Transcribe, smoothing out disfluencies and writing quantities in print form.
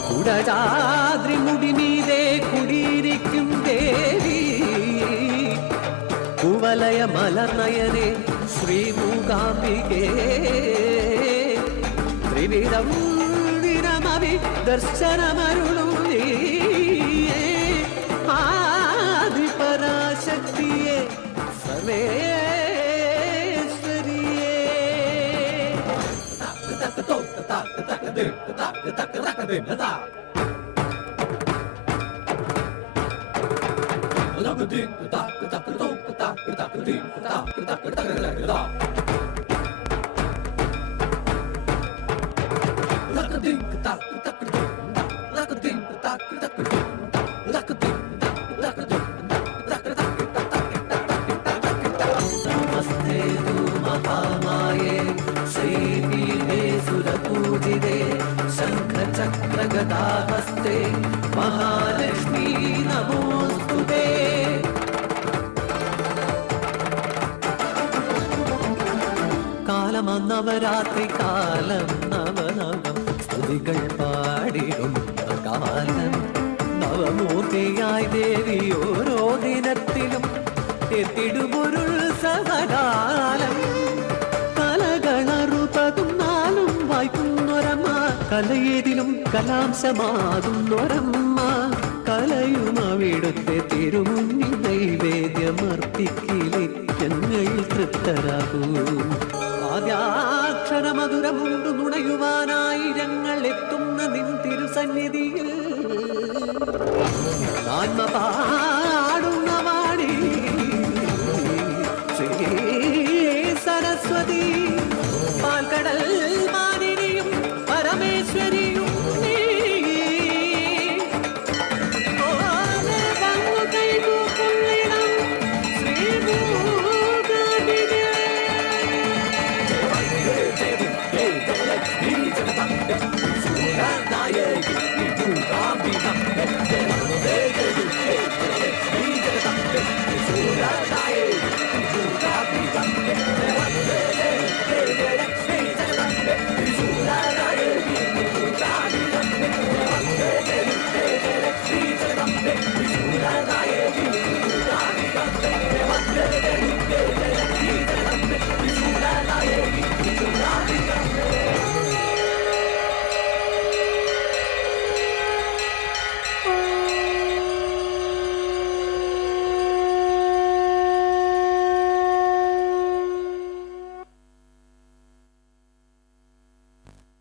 കുടജാദ്രി മുടിമീതെ കുടിയിരിക്കും ദേവി കുവലയ മലർനയനെ ശ്രീമൂകാംബികേ ത്രിവിധം ദിനമവി ദർശനമരുളും ആദിപരാശക്തിയെ സർവേശ്വരിയേ നമസ്തേ തു മഹാമായേ ശ്രീപീഠേ സുരപൂജിതേ ശംഖചക്രഗദാഹസ്തേ മഹാലക്ഷ്മീ നമോസ്തുതേ. കാലം നവരാത്രി കാലം നവനവം സ്തുതികൾ പാടിടും കാലം നവമൂർത്തിയായി ദേവി ഓരോ ദിനത്തിലും എത്തിടുമൊരുൾ സഹകാലം കലകളറുപതും നാളും വായിക്കുന്നൊരമ്മ കലയേതിലും കലാംശമാകുന്നൊരമ്മ കലയും അവിടുത്തെ തിരുമുന്നിൽ നൈവേദ്യമർപ്പിക്കിലെ ഞങ്ങൾ തൃപ്തരാകൂ. ആദ്യാക്ഷരമധുരമുണ്ടു നുണയുവാനായിരങ്ങൾ എത്തുന്ന നിൻ തിരുസന്നിധിയിൽ ആത്മപാ